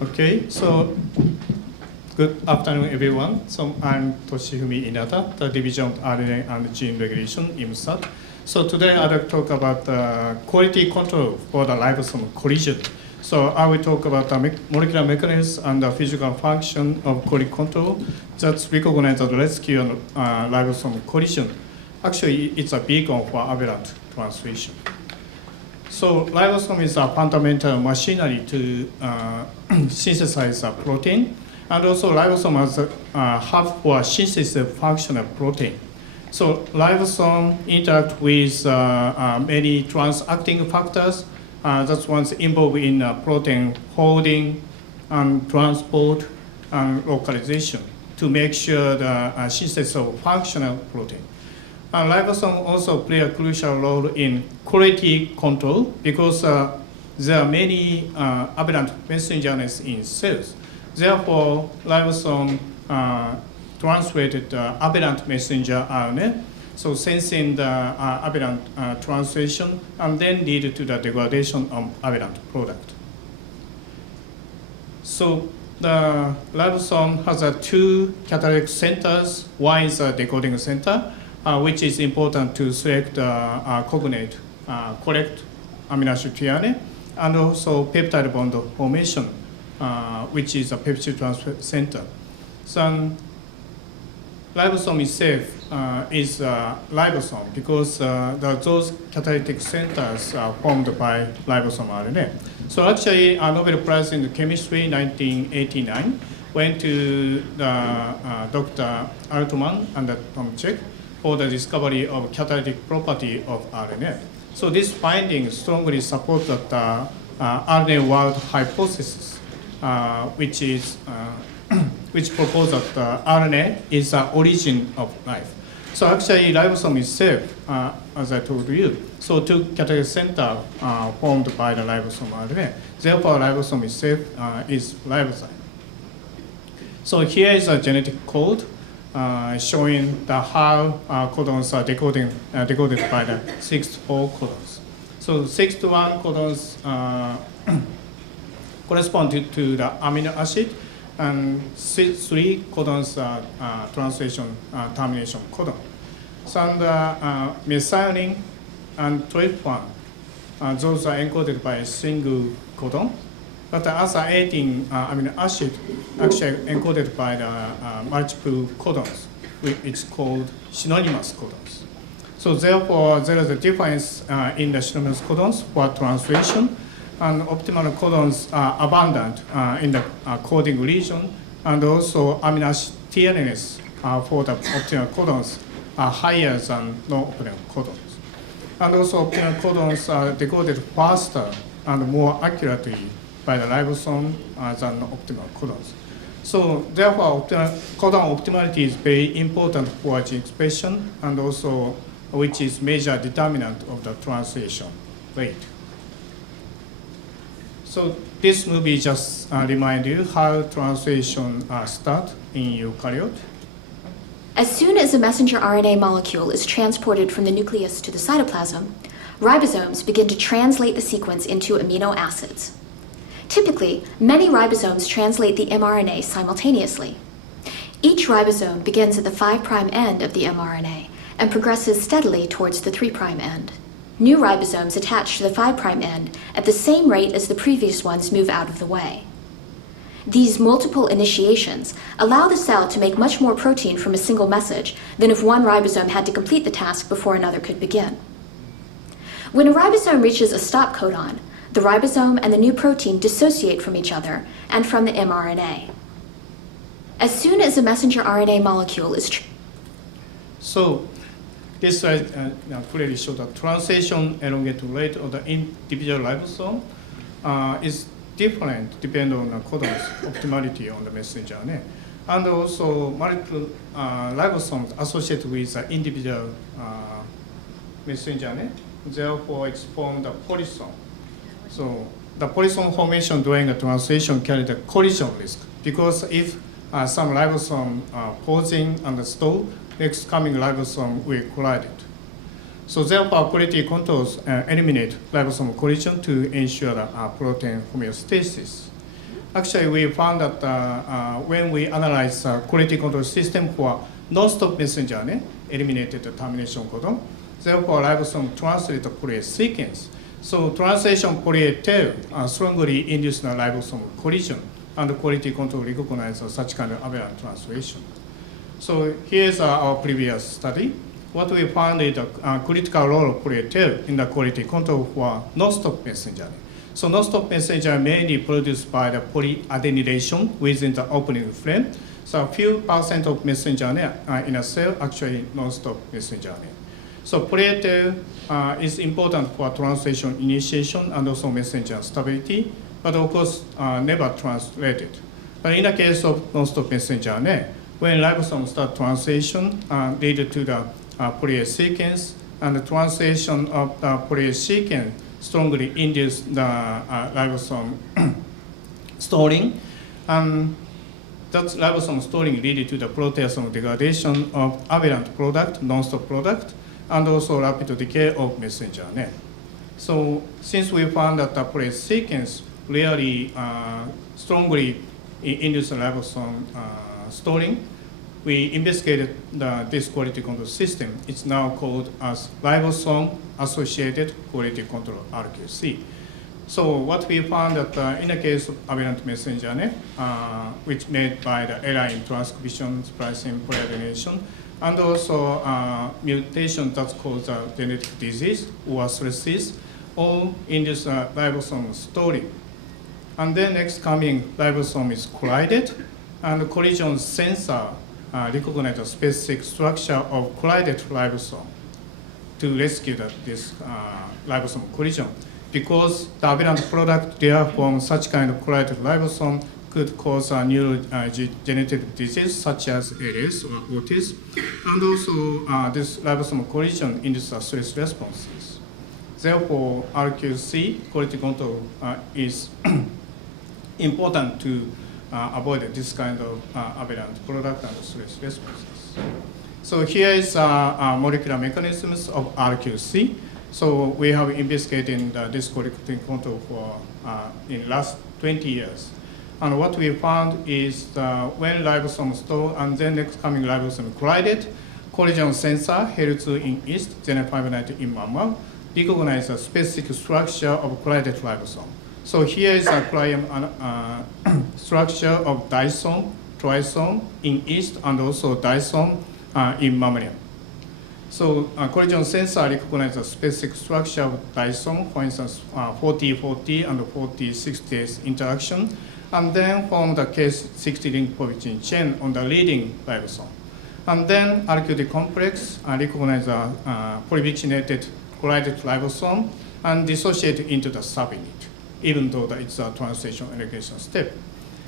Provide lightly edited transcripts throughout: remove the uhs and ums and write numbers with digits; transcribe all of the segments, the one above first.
Okay, so good afternoon, everyone. So I'm Toshifumi INADA, the Division of RNA and Gene Regulation, IMSUT. So today I'd like to talk about quality control for the ribosome collision. So I will talk about the molecular mechanisms and the physical function of quality control that's recognized as rescue and ribosome collision. Actually, it's a beacon for aberrant translation. So ribosome is a fundamental machinery to synthesize a protein, and also ribosome has a hub for synthesis function of protein. So ribosome interact with many trans-acting factors that's once involved in protein holding and transport and localization to make sure the synthesis of functional protein. And ribosome also play a crucial role in quality control because there are many aberrant messenger RNAs in cells. Therefore, ribosome translated aberrant messenger RNA, so sensing the aberrant translation and then lead to the degradation of aberrant product. So the ribosome has two catalytic centers. One is a decoding center, which is important to select cognate correct amino acid tRNA, and also peptide bond formation, which is a peptide transfer center. So ribosome itself is ribosome because those catalytic centers are formed by ribosome RNA. So actually, a Nobel Prize in Chemistry in 1989 went to Dr. Altman and Tomczyk for the discovery of catalytic property of RNA. So this finding strongly supports the RNA world hypothesis, which proposes that RNA is the origin of life. So actually, ribosome itself, as I told you, so two catalytic centers formed by the ribosome RNA. Therefore, ribosome itself is ribozyme. So here is a genetic code showing how codons are decoded by the 64 codons. So 61 codons correspond to the amino acid, and 3 codons are translation termination codon. So methionine and tryptophan, those are encoded by a single codon. But the other 18 amino acid actually encoded by the multiple codons, which is called synonymous codons. So therefore, there is a difference in the synonymous codons for translation, and optimal codons are abundant in the coding region, and also amino acid tRNAs for the optimal codons are higher than non-optimal codons. And also optimal codons are decoded faster and more accurately by the ribosome than optimal codons. So therefore, codon optimality is very important for gene expression, and also which is major determinant of the translation rate. So this movie just remind you how translation start in eukaryote. As soon as a messenger RNA molecule is transported from the nucleus to the cytoplasm, ribosomes begin to translate the sequence into amino acids. Typically, many ribosomes translate the mRNA simultaneously. Each ribosome begins at the 5' end of the mRNA and progresses steadily towards the 3' end. New ribosomes attach to the 5' end at the same rate as the previous ones move out of the way. These multiple initiations allow the cell to make much more protein from a single message than if one ribosome had to complete the task before another could begin. When a ribosome reaches a stop codon, the ribosome and the new protein dissociate from each other and from the mRNA. As soon as a messenger RNA molecule is So this slide clearly shows the translation elongation rate of the individual ribosome is different depending on the codon's optimality on the messenger RNA. And also multiple ribosomes associated with the individual messenger RNA. Therefore, it's formed a polysome. So the polysome formation during a translation carries a collision risk, because if some ribosome pausing and stall, next coming ribosome will collide it. So therefore, quality controls eliminate ribosome collision to ensure protein homeostasis. Actually, we found that when we analyze quality control system for non-stop messenger RNA, eliminated the termination codon, therefore ribosome translate the polyase sequence. So translation polyase tail strongly induce the ribosome collision, and quality control recognize such kind of aberrant translation. So here's our previous study. What we found is a critical role of polyase tail in the quality control for non-stop messenger RNA. So non-stop messenger are mainly produced by the polyadenylation within the opening frame. So a few % of messenger RNA in a cell actually non-stop messenger RNA. So polyase tail is important for translation initiation and also messenger stability, but of course never translated. But in the case of non-stop messenger RNA, when ribosome start translation lead to the polyase sequence, and the translation of the polyase sequence strongly induce the ribosome storing, and that ribosome storing lead to the proteasome degradation of aberrant product, non-stop product, and also rapid decay of messenger RNA. So since we found that the polyase sequence really strongly induce ribosome storing, we investigated this quality control system. It's now called as ribosome-associated quality control RQC. So what we found that in the case of aberrant messenger RNA, which made by the error in transcription, splicing, polyadenylation, and also mutation that's caused genetic disease or stresses, all induce ribosome storing. And then next coming ribosome is collided, and collision sensor recognize the specific structure of collided ribosome to rescue this ribosome collision. Because the aberrant product derived from such kind of collided ribosome could cause a neurodegenerative disease such as ALS or autism, and also this ribosome collision induces stress responses. Therefore, RQC quality control is important to avoid this kind of aberrant product and stress responses. So here is molecular mechanisms of RQC. So we have investigated this quality control for in last 20 years. And what we found is when ribosome store and then next coming ribosome collided, collision sensor HER2 in yeast, Gen590 in mammal, recognize a specific structure of collided ribosome. So here is a structure of disome, trisome in yeast, and also disome in mammalian. So collision sensor recognizes a specific structure of disome, for instance, 40-40 and 40-60 interaction, and then form the case 60 link protein chain on the leading ribosome. And then RQT complex recognizes a polybichinated collided ribosome and dissociate into the subunit, even though it's a translation elongation step.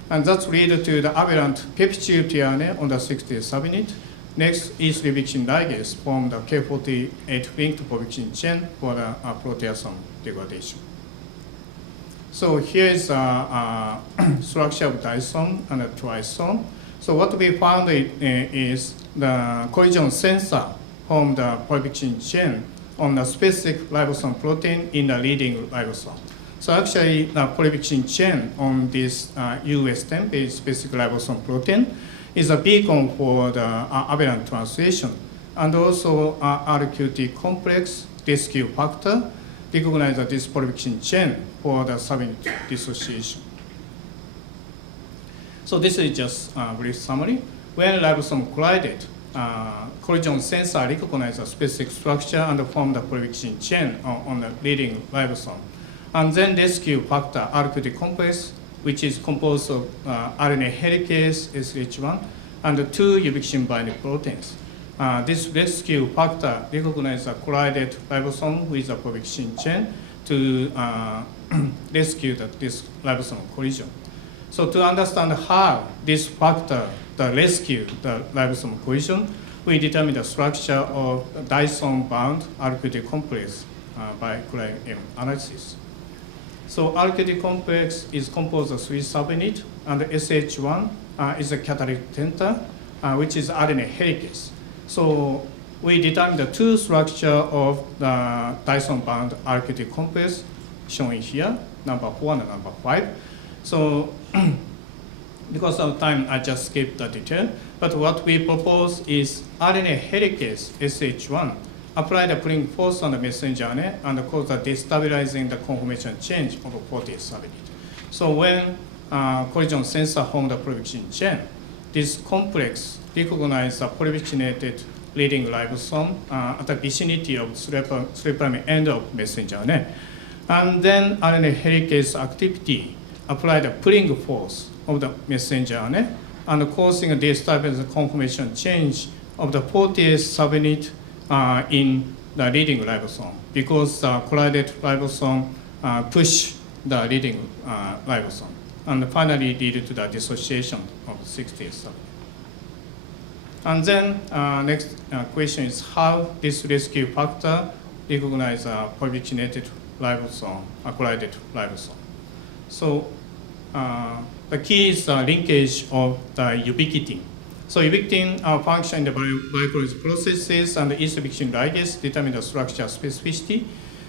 And that's lead to the aberrant peptide tRNA on the 60th subunit. Next is ribixin ligase from the K48 linked ribixin chain for the proteasome degradation. So here is a structure of disome and a trisome. So what we found is the collision sensor from the ribixin chain on the specific ribosome protein in the leading ribosome. So actually, the polybixin chain on this US10 is specific ribosome protein is a beacon for the aberrant translation, and also RQT complex rescue factor recognize this polybixin chain for the subunit dissociation. So this is just a brief summary. When ribosome collided, collision sensor recognize a specific structure and form the polybixin chain on the leading ribosome. And then rescue factor RQT complex, which is composed of RNA helicase SH1 and two ubiquitin binding proteins. This rescue factor recognizes a collided ribosome with a polybixin chain to rescue this ribosome collision. So to understand how this factor rescue the ribosome collision, we determine the structure of disome-bound RQT complex by Craig-M analysis. So RQT complex is composed of three subunits, and SH1 is a catalytic center, which is RNA helicase. So we determine the two structure of the disome-bound RQT complex shown here, number 4 and number 5. So because of time, I just skipped the detail. But what we propose is RNA helicase SH1 apply the pulling force on the messenger RNA and cause the destabilizing the conformation change of a protease subunit. So when collision sensor form the polymyxin chain, this complex recognize the polymyxinated leading ribosome at the vicinity of 3' end of messenger RNA. And then RNA helicase activity apply the pulling force of the messenger RNA and causing a destabilizing conformation change of the protease subunit in the leading ribosome because the collided ribosome push the leading ribosome and finally lead to the dissociation of 60th subunit. And then next question is how this rescue factor recognize a polymyxinated ribosome, a collided ribosome. So the key is the linkage of the ubiquitin. So ubiquitin function in the biochemical processes and the ubiquitin ligase determine the structure specificity.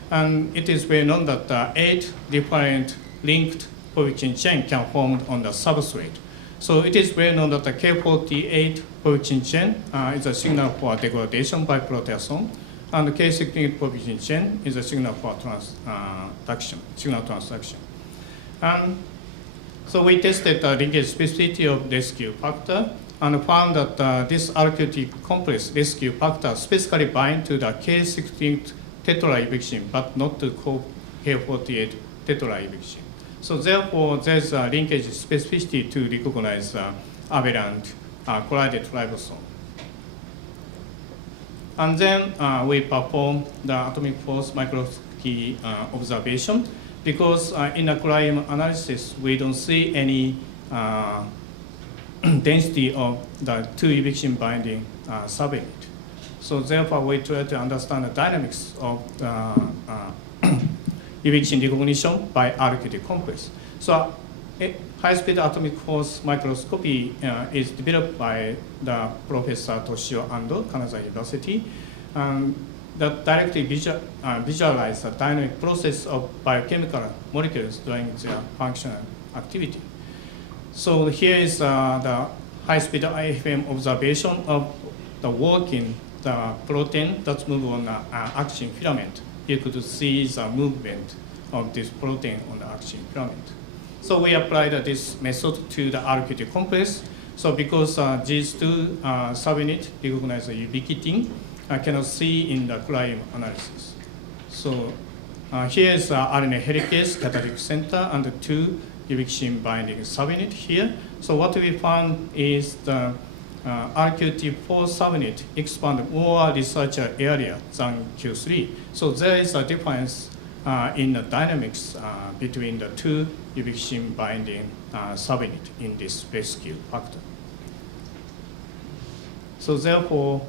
And it is well known that 8 different linked polymyxin chain can form on the substrate. So it is well known that the K48 polymyxin chain is a signal for degradation by proteasome, and the K16 polymyxin chain is a signal for signal transduction. So we tested the linkage specificity of rescue factor and found that this RQT complex rescue factor specifically bind to the K16 tetraubiquitin but not to K48 tetraubiquitin. So therefore, there's a linkage specificity to recognize aberrant collided ribosome. And then we perform the atomic force microscopy observation because in the crime analysis, we don't see any density of the 2 ubiquitin binding subunit. So therefore, we try to understand the dynamics of ubiquitin recognition by RQT complex. So high-speed atomic force microscopy is developed by the Professor Toshio and Kanagawa University. That directly visualize the dynamic process of biochemical molecules during their functional activity. So here is the high-speed IFM observation of the working the protein that moves on the actin filament. You could see the movement of this protein on the actin filament. So we applied this method to the RQT complex. So because these 2 subunits recognize the ubiquitin, I cannot see in the crime analysis. So here is RNA helicase catalytic center and the 2 ubiquitin binding subunit here. So what we found is the RQT4 subunit expand more researcher area than Q3. So there is a difference in the dynamics between the 2 ubiquitin binding subunit in this rescue factor. So therefore,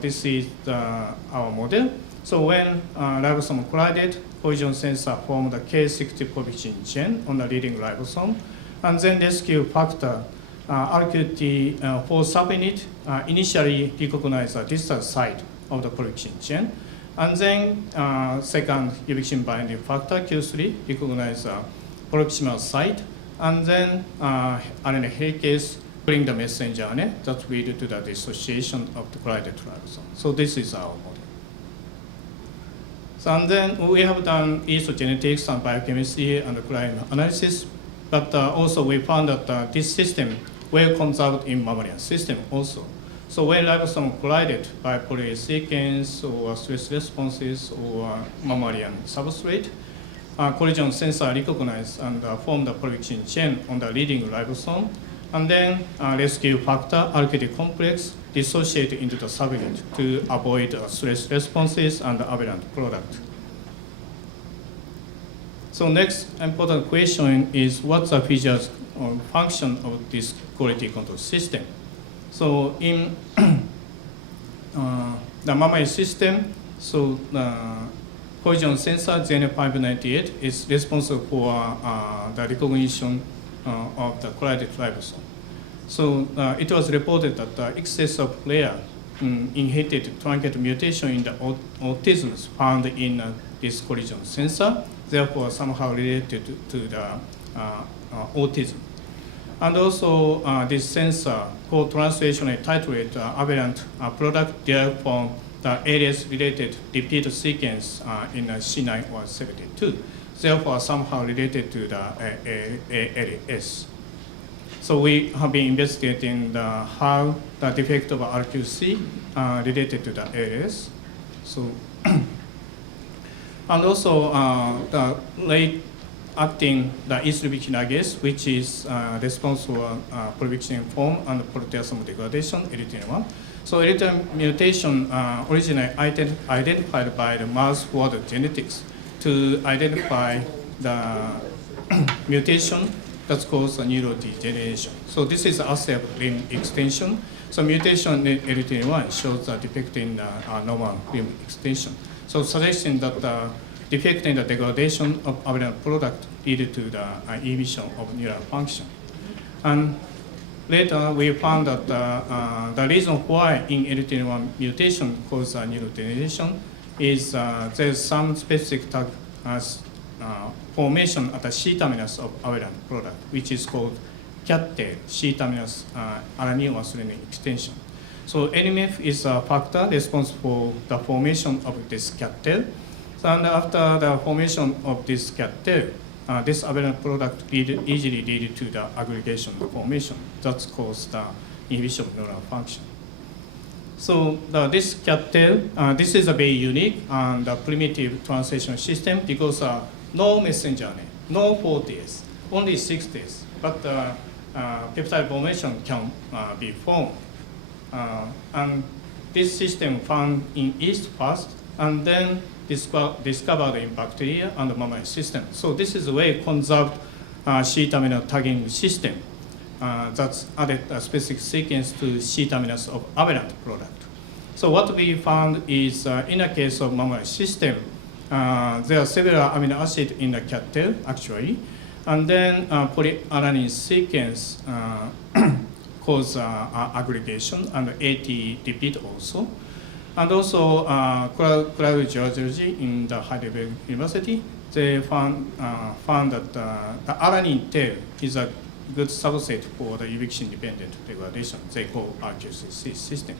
this is our model. So when ribosome collided, collision sensor formed the K60 polymyxin chain on the leading ribosome, and then rescue factor RQT4 subunit initially recognize the distal side of the polymyxin chain, and then second ubiquitin binding factor Q3 recognize the proximal site, and then RNA helicase bring the messenger RNA that lead to the dissociation of the collided ribosome. So this is our model. So and then we have done genetics and biochemistry and crime analysis, but also we found that this system well conserved in mammalian system also. So when ribosome collided by polyase sequence or stress responses or mammalian substrate, collision sensor recognize and form the polymyxin chain on the leading ribosome, and then rescue factor RQT complex dissociate into the subunit to avoid stress responses and aberrant product. So next important question is what's the features or function of this quality control system? So in the mammalian system, so the collision sensor ZN598 is responsible for the recognition of the collided ribosome. So it was reported that the excess of rare inherited truncated mutation in the autisms found in this collision sensor, therefore somehow related to the autism. And also, this sensor co-translationally titrate aberrant product derived from the ALS-related repeat sequence in C9 or 72, therefore somehow related to the ALS. So we have been investigating how the defect of RQC related to the ALS. So, and also the late-acting the E3 kinase, which is responsible for provisioning form and proteasome degradation, LTN1. So LTN mutation originally identified by the mouse forward genetics to identify the mutation that causes neurodegeneration. So this is assay of limb extension. So mutation in LTN1 shows a defect in normal limb extension. So suggesting that the defect in the degradation of aberrant product lead to the inhibition of neural function. And later we found that the reason why in LTN1 mutation causes neurodegeneration is there's some specific formation at the C-terminus of aberrant product, which is called cattail C-terminus alanine alanine extension. So NMF is a factor responsible for the formation of this cattail. So, and after the formation of this cattail, this aberrant product easily lead to the aggregation formation that causes the inhibition of neural function. So this cattail, this is a very unique and primitive translation system because no messenger RNA, no 4 days, only 6 days, but peptide formation can be formed. And this system found in yeast first, and then discovered in bacteria and mammalian system. So this is a very conserved C-terminal tagging system that's added a specific sequence to C-terminus of aberrant product. So what we found is in a case of mammalian system, there are several amino acids in the cattail actually, and then polyalanine sequence cause aggregation and AT repeat also. And also, Cloud Geology in the Heidelberg University, they found that the alanine tail is a good subset for the eviction-dependent degradation. They call RQC system.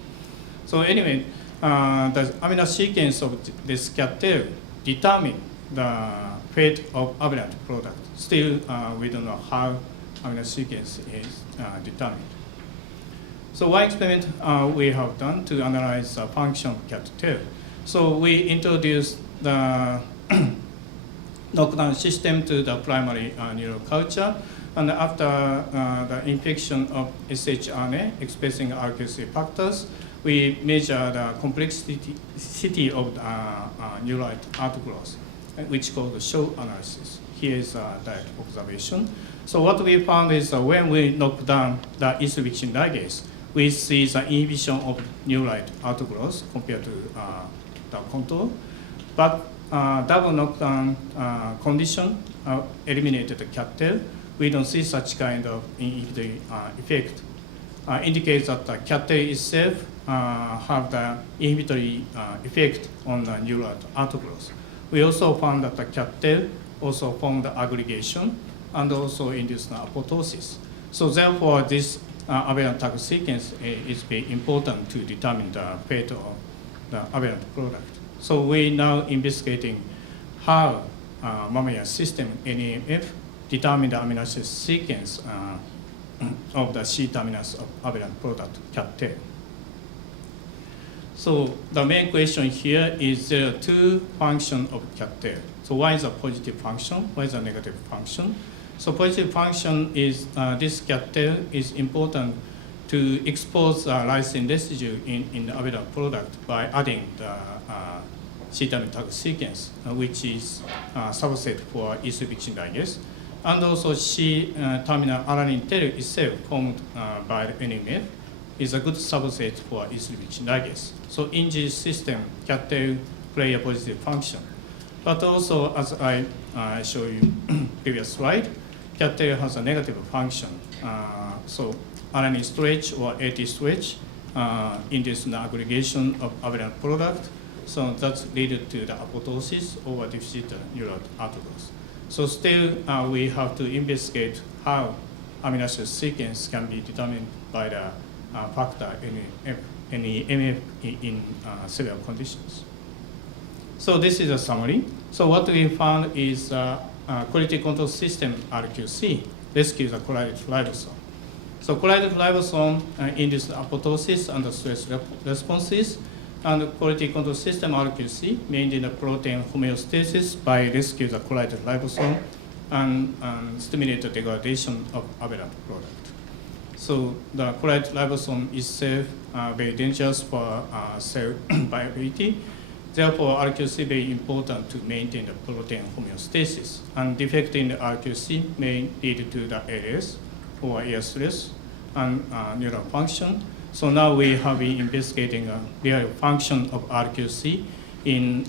So anyway, the amino sequence of this cattail determine the fate of aberrant product. Still, we don't know how amino sequence is determined. So one experiment we have done to analyze the function of cattail. So we introduced the knockdown system to the primary neural culture, and after the infection of shRNA expressing RQC factors, we measure the complexity of neural outgrowth, which is called the show analysis. Here is a direct observation. So what we found is when we knock down the E3 ligase, we see the inhibition of neural outgrowth compared to the control. But double knockdown condition eliminated the cattail. We don't see such kind of inhibitory effect. Indicates that the cattail itself have the inhibitory effect on the neural outgrowth. We also found that the cattail also formed the aggregation and also induced the apoptosis. So therefore, this aberrant tag sequence is very important to determine the fate of the aberrant product. So we now investigating how mammalian system NAMF determine the amino acid sequence of the C-terminus of aberrant product cattail. So the main question here is there are two functions of cattail. So one is a positive function, one is a negative function. So positive function is this cattail is important to expose lysine residue in the aberrant product by adding the C-terminal tag sequence, which is subset for E3 ligase. And also C-terminal alanine tail itself formed by the NMF is a good subset for E3 ligase. So in this system, cattail play a positive function. But also, as I show you previous slide, cattail has a negative function. So alanine stretch or AT stretch induces the aggregation of aberrant product. So that's leading to the apoptosis or deficit neural outgrowth. So still, we have to investigate how amino acid sequence can be determined by the factor any MF in several conditions. So this is a summary. So what we found is quality control system RQC rescues the collided ribosome. So collided ribosome induces apoptosis and stress responses, and the quality control system RQC maintain the protein homeostasis by rescue the collided ribosome and stimulate the degradation of aberrant product. So the collided ribosome is very dangerous for cell viability. Therefore, RQC very important to maintain the protein homeostasis. And defect in the RQC may lead to the ALS or air stress and neural function. So now we have been investigating a real function of RQC in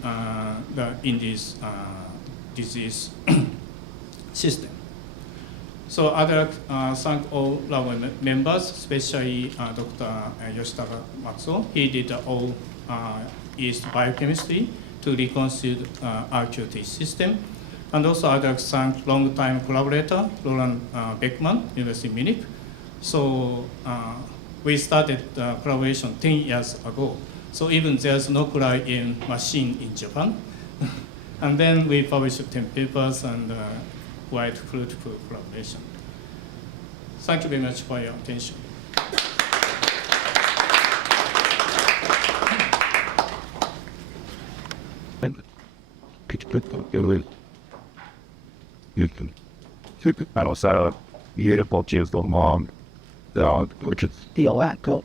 this disease system. So I'd thank all our members, especially Dr. Yoshitaka Matsuo. He did all yeast biochemistry to reconstruct RQT system. And also I'd thank long-time collaborator, Roland Beckman, University of Munich. So we started collaboration 10 years ago. So even there's no in machine in Japan. And then we published 10 papers and quite fruitful collaboration. Thank you very much for your attention. And also beautiful cheerful mom, which is theological.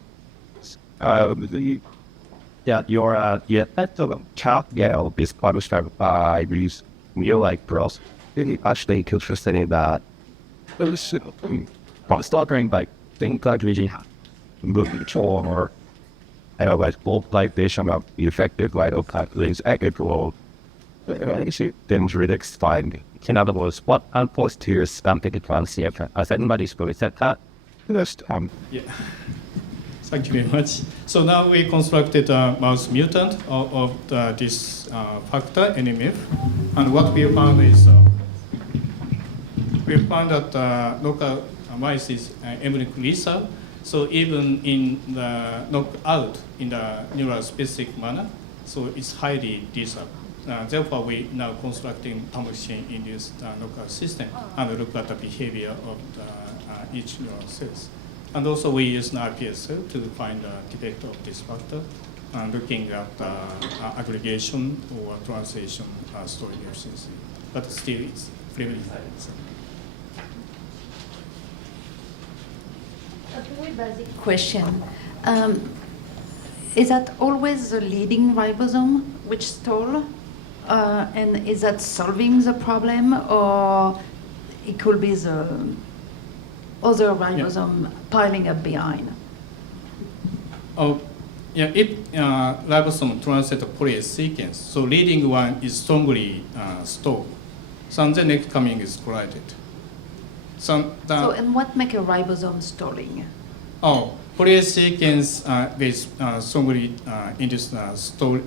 Your that's a child Yale is published by these real life girls. Really actually interested in that. But I'm stuttering like things like really moving or like both like this about the effective light of things ethical. Didn't really explain. In other words, what I'm forced to is something advanced here. As anybody's going to set that. Yeah. Thank you very much. So now we constructed a mouse mutant of this factor, NMF. And what we found is, we found that local mice is embryonic lethal. So even in the knockout in the neural specific manner, so it's highly lethal. Therefore, we now constructing tamoxine in this knockout system and look at the behavior of each neural cells. And also we use an RPS to find the defect of this factor, looking at aggregation or translation storage efficiency. But still, it's very high. A very basic question. Is that always the leading ribosome which stall? And is that solving the problem, or it could be the other ribosome piling up behind? Oh, yeah, if ribosome translate the polyase sequence, so leading one is strongly stalled. So the next coming is collided. And what makes a ribosome stalling? Oh, polyase sequence is strongly induced stall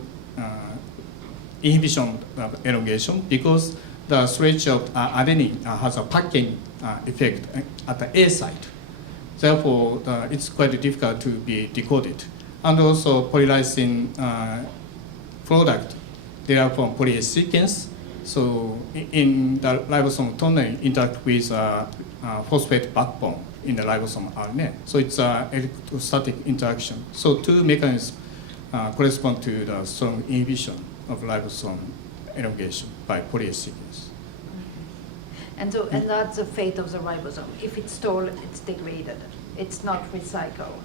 inhibition of elongation because the stretch of adenine has a packing effect at the A site. Therefore, it's quite difficult to be decoded. And also, polylysine product, they are from polyase sequence. So in the ribosome tunnel interact with phosphate backbone in the ribosome RNA. So it's electrostatic interaction. So two mechanisms correspond to the strong inhibition of ribosome elongation by polyase sequence. And that's the fate of the ribosome. If it's stalled, it's degraded. It's not recycled.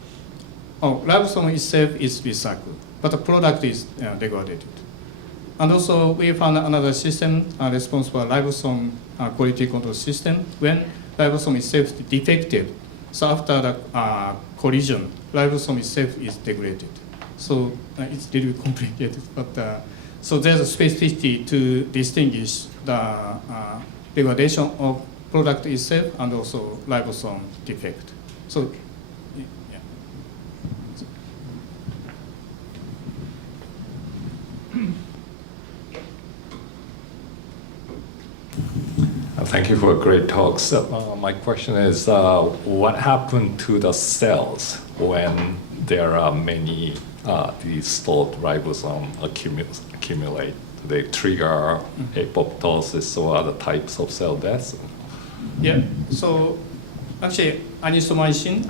Oh, ribosome itself is recycled, but the product is degraded. And also, we found another system responsible for ribosome quality control system. When ribosome itself is defective, so after the collision, ribosome itself is degraded. So it's a little complicated, but so there's a specificity to distinguish the degradation of product itself and also ribosome defect. So, yeah. Thank you for great talks. My question is, what happened to the cells when there are many these stored ribosome accumulate? They trigger apoptosis or other types of cell deaths? Yeah, so actually, anistomycin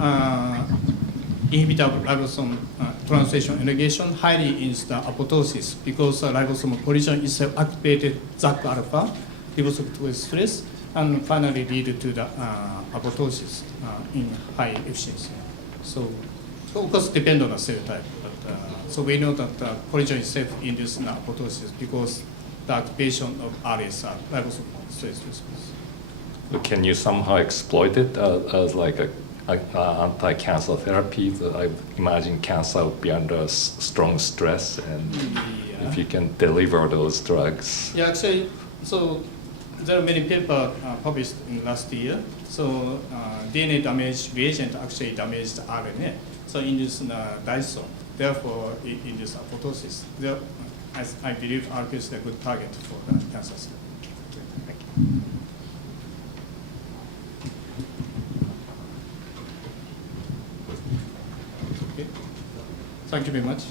inhibitor of ribosome translation elongation highly induces the apoptosis because ribosome collision itself activated ZAC alpha, ribosome 2 stress, and finally lead to the apoptosis in high efficiency. So, of course, depend on the cell type, but so we know that collision itself induces apoptosis because the activation of RS, ribosome stress response. Can you somehow exploit it as like a anti-cancer therapy? I imagine cancer would be under strong stress, and if you can deliver those drugs. Yeah, actually, so there are many papers published in last year. So DNA damage reagent actually damaged RNA, so induce lysosome. Therefore, it induces apoptosis. There, as I believe, RQ is a good target for the cancer cell. Thank you. Okay. Thank you very much.